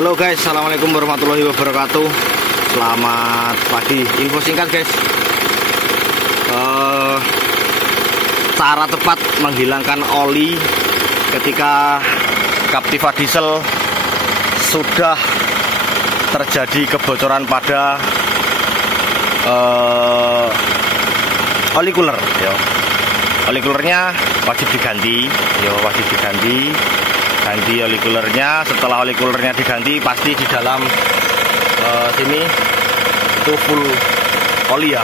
Halo guys, assalamualaikum warahmatullahi wabarakatuh. Selamat pagi. Info singkat guys, cara tepat menghilangkan oli ketika Captiva diesel sudah terjadi kebocoran pada oli cooler. Oli coolernya wajib diganti, ganti oli coolernya. Setelah oli coolernya diganti, pasti di dalam sini itu full oli ya.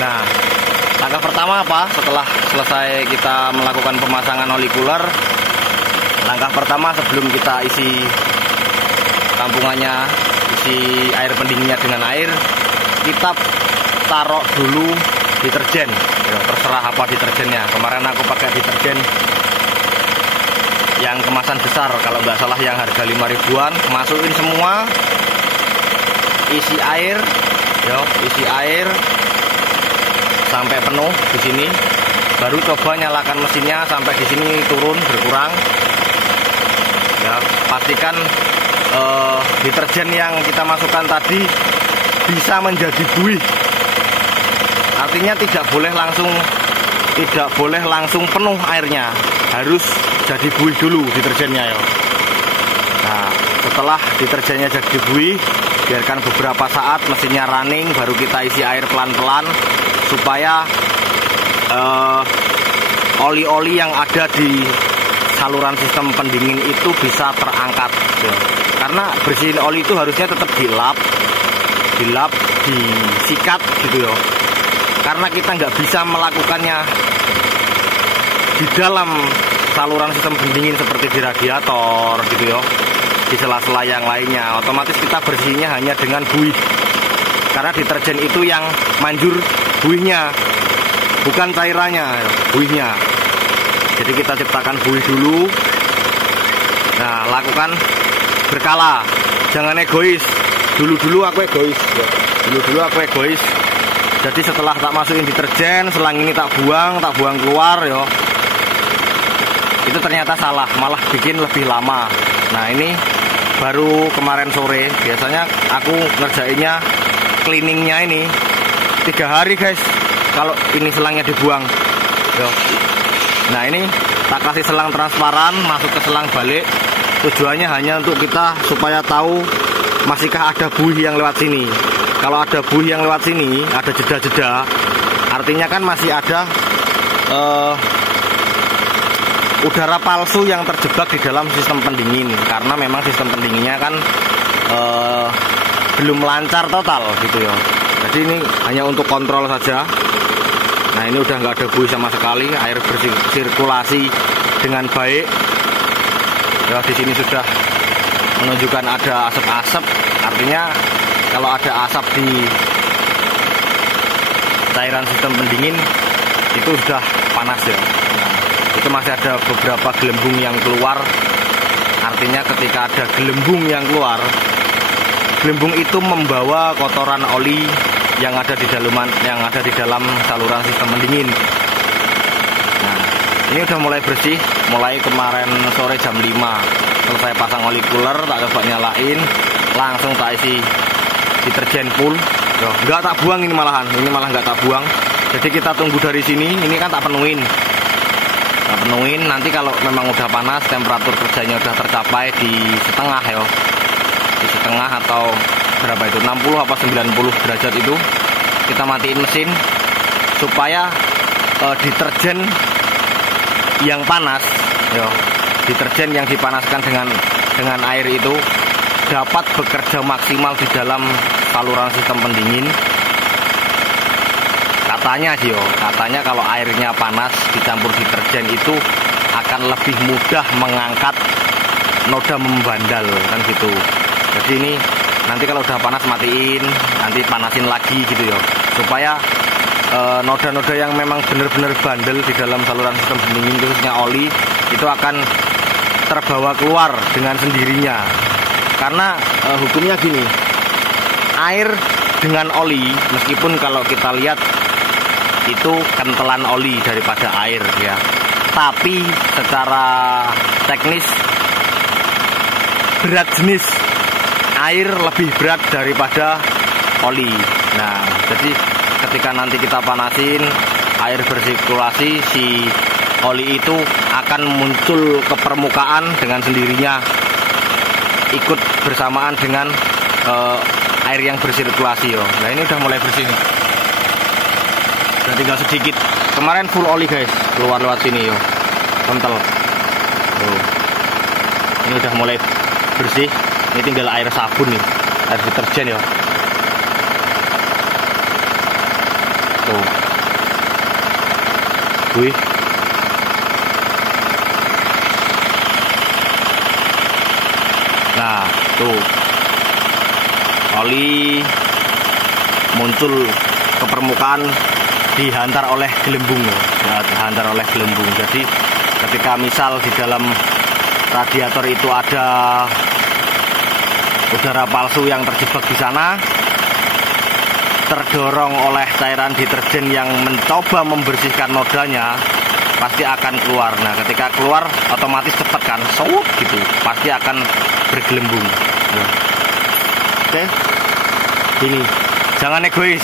Nah, langkah pertama apa? Setelah selesai kita melakukan pemasangan oli cooler, langkah pertama sebelum kita isi tampungannya, isi air pendinginnya dengan air, kita taruh dulu deterjen. Terserah apa deterjennya. Kemarin aku pakai deterjen yang kemasan besar, kalau nggak salah yang harga 5 ribuan. Masukin semua, isi air, isi air sampai penuh di sini. Baru coba nyalakan mesinnya sampai di sini turun berkurang. Ya, pastikan deterjen yang kita masukkan tadi bisa menjadi buih. Artinya tidak boleh langsung penuh airnya, harus jadi buih dulu deterjennya ya. Nah, setelah deterjennya jadi buih, biarkan beberapa saat mesinnya running, baru kita isi air pelan-pelan supaya oli-oli yang ada di saluran sistem pendingin itu bisa terangkat ya. Karena bersihin oli itu harusnya tetap dilap, disikat gitu ya. Karena kita nggak bisa melakukannya di dalam saluran sistem pendingin seperti di radiator gitu ya, di sela-sela yang lainnya. Otomatis kita bersihnya hanya dengan buih, karena deterjen itu yang manjur buihnya, bukan cairannya, buihnya. Jadi kita ciptakan buih dulu. Nah, lakukan berkala, jangan egois. Dulu aku egois. Jadi setelah tak masukin deterjen, selang ini tak buang keluar ya. Itu ternyata salah, malah bikin lebih lama. Nah, ini baru kemarin sore. Biasanya aku ngerjainnya cleaningnya ini 3 hari guys, kalau ini selangnya dibuang yo. Nah, ini tak kasih selang transparan, masuk ke selang balik. Tujuannya hanya untuk kita supaya tahu masihkah ada buih yang lewat sini. Kalau ada buih yang lewat sini, ada jeda-jeda, artinya kan masih ada udara palsu yang terjebak di dalam sistem pendingin. Karena memang sistem pendinginnya kan belum lancar total gitu ya. Jadi ini hanya untuk kontrol saja. Nah, ini udah nggak ada buih sama sekali, air bersirkulasi dengan baik. Ya, di sini sudah menunjukkan ada asap-asap, artinya kalau ada asap di cairan sistem pendingin itu sudah panas ya. Nah, itu masih ada beberapa gelembung yang keluar. Artinya ketika ada gelembung yang keluar, gelembung itu membawa kotoran oli yang ada di dalam saluran sistem pendingin. Nah, ini udah mulai bersih, mulai kemarin sore jam 5 selesai pasang oli cooler, tak coba nyalain, langsung tak isi deterjen full. Nggak tak buang ini malah nggak tak buang. Jadi kita tunggu dari sini, ini kan tak penuhin. Nanti kalau memang udah panas, temperatur kerjanya udah tercapai di setengah ya. Di setengah atau berapa itu, 60 apa 90 derajat itu, kita matiin mesin supaya deterjen yang panas ya, deterjen yang dipanaskan dengan air itu dapat bekerja maksimal di dalam saluran sistem pendingin. Katanya kalau airnya panas dicampur deterjen itu akan lebih mudah mengangkat noda membandal kan gitu. Jadi ini nanti kalau udah panas matiin, nanti panasin lagi gitu ya, supaya noda-noda yang memang benar-benar bandel di dalam saluran sistem pendingin khususnya oli itu akan terbawa keluar dengan sendirinya. Karena hukumnya gini, air dengan oli, meskipun kalau kita lihat itu kentelan oli daripada air ya, tapi secara teknis berat jenis air lebih berat daripada oli. Nah, jadi ketika nanti kita panasin, air bersirkulasi, si oli itu akan muncul ke permukaan dengan sendirinya, ikut bersamaan dengan air yang bersirkulasi yo. Nah, ini udah mulai bersih nih. Udah tinggal sedikit. Kemarin full oli guys, keluar lewat sini yo. Kental. Tuh. Ini udah mulai bersih. Ini tinggal air sabun nih, air deterjen ya. Tuh. Wih. Nah, tuh. Oli muncul ke permukaan, dihantar oleh gelembung ya, dihantar oleh gelembung. Jadi ketika misal di dalam radiator itu ada udara palsu yang terjebak di sana, terdorong oleh cairan deterjen yang mencoba membersihkan nodanya, pasti akan keluar. Nah, ketika keluar otomatis cepat kan, sowuk gitu, pasti akan bergelembung. Oke, ini jangan egois,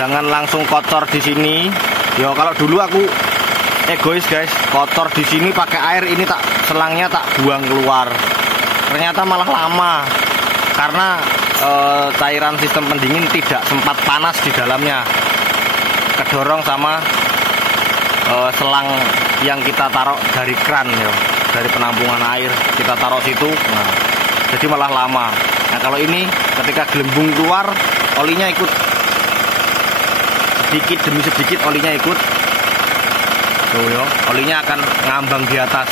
jangan langsung kotor di sini. Yo, kalau dulu aku egois guys, kotor di sini pakai air ini tak selangnya tak buang keluar, ternyata malah lama karena cairan sistem pendingin tidak sempat panas di dalamnya, kedorong sama selang yang kita taruh dari kran yo, dari penampungan air kita taruh situ. Nah, jadi malah lama. Nah, kalau ini ketika gelembung keluar, olinya ikut sedikit demi sedikit, olinya ikut. Tuh yo, olinya akan ngambang di atas,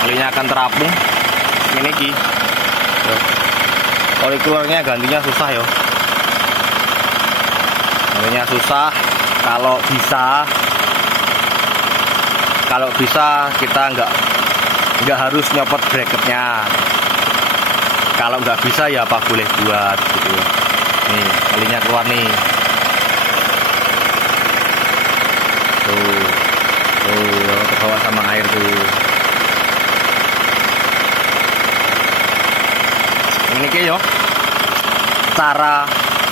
olinya akan terapung. Ini ki, oli keluarnya gantinya susah yo. Olinya susah. Kalau bisa kita nggak harus nyopot bracketnya. Kalau nggak bisa ya apa boleh buat gitu. Nih, olinya keluar nih. Tuh, ke bawah sama air tuh. Ini kayak yo, cara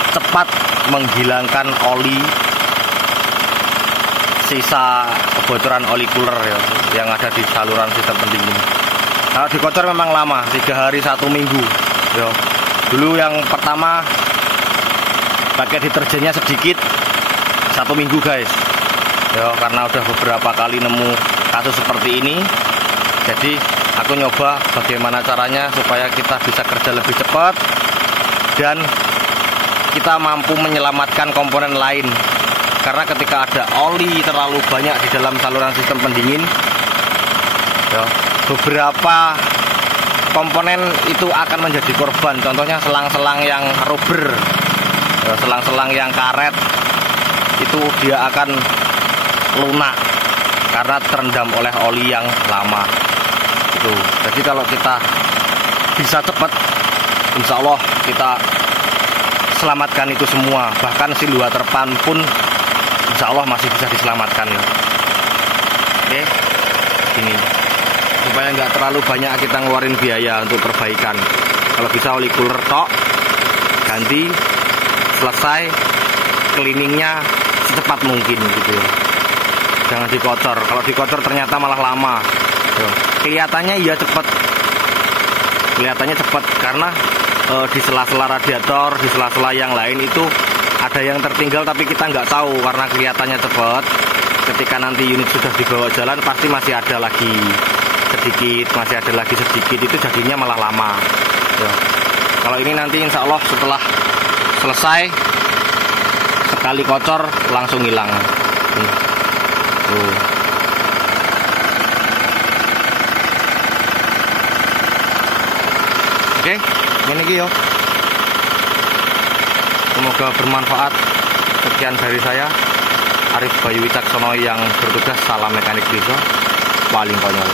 cepat menghilangkan oli sisa kebocoran oli cooler ya, yang ada di saluran sistem pendingin. Kalau dikocor memang lama, 3 hari 1 minggu. Yo, dulu yang pertama pakai deterjennya sedikit, 1 minggu guys. Yo, karena udah beberapa kali nemu kasus seperti ini, jadi aku nyoba bagaimana caranya supaya kita bisa kerja lebih cepat dan kita mampu menyelamatkan komponen lain. Karena ketika ada oli terlalu banyak di dalam saluran sistem pendingin, ya, beberapa komponen itu akan menjadi korban. Contohnya selang-selang yang rubber, ya, selang-selang yang karet, itu dia akan lunak karena terendam oleh oli yang lama. Jadi kalau kita bisa cepat, insya Allah kita selamatkan itu semua. Bahkan siluet terpan pun insya Allah masih bisa diselamatkan ya. Oke, ini supaya nggak terlalu banyak kita ngeluarin biaya untuk perbaikan. Kalau bisa oli cooler tok, ganti, selesai, cleaningnya secepat mungkin gitu ya. Jangan dikocor. Kalau dikocor ternyata malah lama. Kelihatannya iya cepat, kelihatannya cepat karena di sela-sela radiator, di sela-sela yang lain itu ada yang tertinggal, tapi kita nggak tahu karena kelihatannya cepat. Ketika nanti unit sudah dibawa jalan pasti masih ada lagi sedikit, masih ada lagi sedikit, itu jadinya malah lama. Ya. Kalau ini nanti insya Allah setelah selesai sekali kocor langsung hilang. Oke, ini yo. Semoga bermanfaat. Sekian dari saya, Arif Bayu Wicaksono yang bertugas. Salam mekanik desa paling konyol.